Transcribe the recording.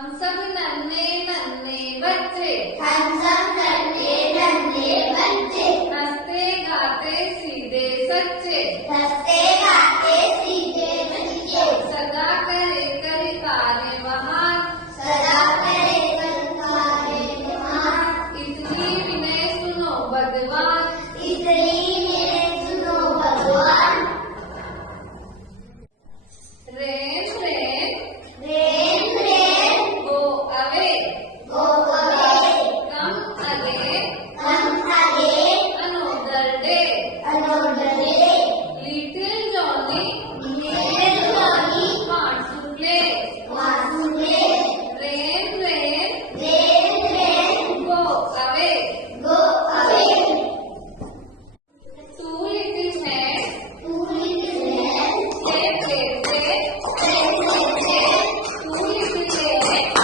हम सब नन्हे नन्हे बच्चे, हम सब नन्हे नन्हे बच्चे, हंसते गाते सीधे सच्चे, हंसते गाते सीधे बच्चे, सदा करे करी कार्य महान, सदा करे कार्य महान, इतनी विनय सुनो भगवान, इतनी विनय सुनो भगवान। Rain rain Rain, rain, go away, go away, come again come again, another day. another day. Little Johnny Little Johnny wants to play. wants to play. Rain rain Rain, rain, go away. go away. Two little hands Two little hands, play play play. play, play, play. Two little legs